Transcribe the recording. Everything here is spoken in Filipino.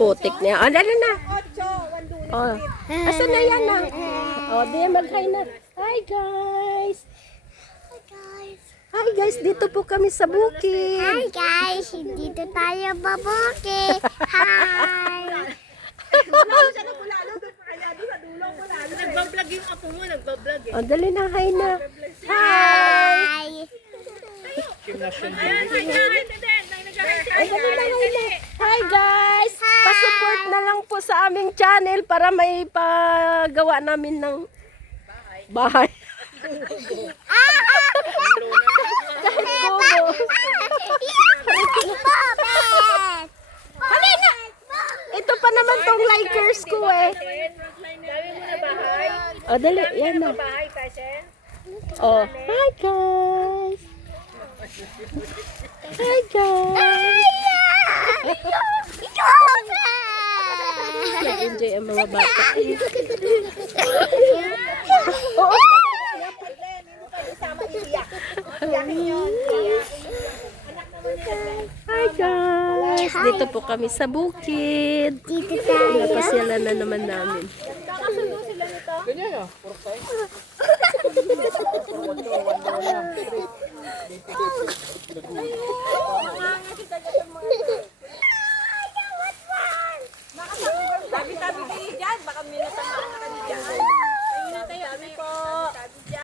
putik niya. Oh, dali na. Oh. Asan na yan na? Oh, di mag-hi na. Hi guys. Hi guys, dito po kami sa bukid. Hi guys, dito tayo babukid. Hi! Nagbablog yung apo mo, nagbablog eh. Oh, dali na, hi na. Hi! Ayan, hi guys, Ay, dali na, hi na. Hi guys. Pa-support na lang po sa aming channel para may pagawa namin ng bahay. Kahit kubo. Halina! Ito pa naman tong likers ko eh. Dami mo na bahay. Oh, dali, yan na. Bahay kasi. Oh, hi guys. Hi guys. Nag-enjoy ang mga bata. Oo. Hi guys. Dito po kami sa bukid. Dito tayo. Napasyalan na naman namin.